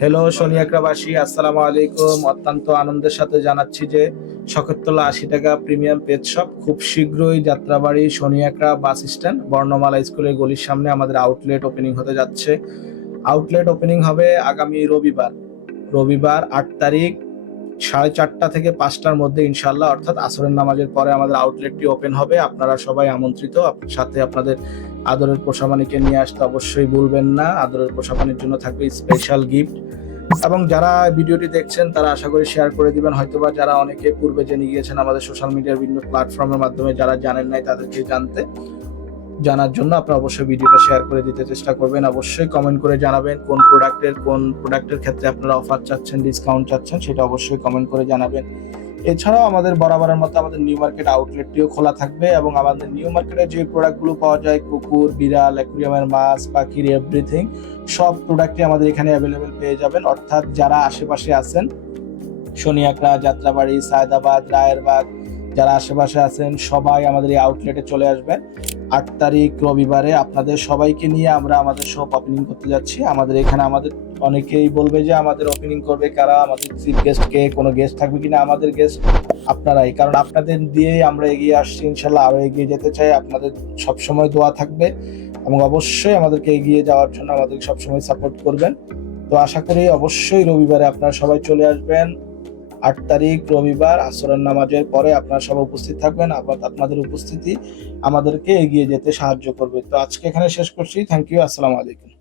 Hello সোনিয়াকরাবাসী আসসালামু আলাইকুম অত্যন্ত আনন্দের সাথে জানাচ্ছি যে শখেরতলা আশি টাকা প্রিমিয়াম পেজ শপ খুব শীঘ্রই যাত্রাবাড়ি সোনিয়াকরা বাস স্ট্যান্ড, বর্ণমালা স্কুলের গলির সামনে আমাদের আউটলেট ওপেনিং হতে যাচ্ছে। আউটলেট ওপেনিং হবে আগামী রবিবার। রবিবার আট তারিখ সাড়ে চারটা থেকে পাঁচটার মধ্যে ইনশাল্লাহ, অর্থাৎ আসরের নামাজের পরে আমাদের আউটলেটটি ওপেন হবে। আপনারা সবাই আমন্ত্রিত। সাথে আপনাদের আদরের পোষামানিকে নিয়ে আসতে অবশ্যই ভুলবেন না। আদরের পোষামানির জন্য থাকবে স্পেশাল গিফট এবং যারা ভিডিওটি দেখছেন, তারা আশা করি শেয়ার করে দিবেন। হয়তোবা যারা অনেকে পূর্বে জেনে গিয়েছেন আমাদের সোশ্যাল মিডিয়ার বিভিন্ন প্ল্যাটফর্মের মাধ্যমে, যারা জানেন নাই তাদেরকে জানতে। জানার জন্য আপনারা অবশ্যই ভিডিওটা শেয়ার করে দিতে চেষ্টা করবেন। অবশ্যই কমেন্ট করে জানাবেন কোন প্রোডাক্টের কোন প্রোডাক্টের ক্ষেত্রে আপনারা অফার চাচ্ছেন ডিসকাউন্ট চাচ্ছেন, সেটা অবশ্যই কমেন্ট করে জানাবেন। এছাড়াও আমাদের বরাবরের মতো আমাদের নিউ মার্কেট আউটলেটটিও খোলা থাকবে এবং আমাদের নিউ মার্কেটে যে প্রোডাক্টগুলো পাওয়া যায়, কুকুর, বিড়াল অ্যাকুরিয়ামের মাছ পাখির এভরিথিং সব প্রোডাক্টই আমাদের এখানে অ্যাভেলেবেল পেয়ে যাবেন। অর্থাৎ যারা আশেপাশে আছেন শনিয়াকড়া যাত্রাবাড়ি, সায়দাবাদ, রায়েরবাগ, যারা আশেপাশে আছেন, সবাই আমাদের এই আউটলেটে চলে আসবেন। আট তারিখ রবিবারে আপনাদের সবাইকে নিয়ে আমরা আমাদের শপ ওপেনিং করতে যাচ্ছি। আমাদের এখানে আমাদের অনেকেই বলবে যে আমাদের ওপেনিং করবে কারা, আমাদের চিফ গেস্ট কে, কোনো গেস্ট থাকবে কিনা, আমাদের গেস্ট আপনারাই। কারণ আপনাদের দিয়েই আমরা এগিয়ে আসছি, ইনশাল্লাহ আরও এগিয়ে যেতে চাই। আপনাদের সবসময় দোয়া থাকবে এবং অবশ্যই আমাদেরকে এগিয়ে যাওয়ার জন্য আমাদেরকে সবসময় সাপোর্ট করবেন। তো আশা করি অবশ্যই রবিবারে আপনারা সবাই চলে আসবেন। আট তারিখ রবিবার আসরের নামাজের পরে আপনারা সব উপস্থিত থাকবেন, আবার আপনাদের উপস্থিতি আমাদেরকে এগিয়ে যেতে সাহায্য করবে। তো আজকে এখানে শেষ করছি। থ্যাংক ইউ আসসালামু আলাইকুম।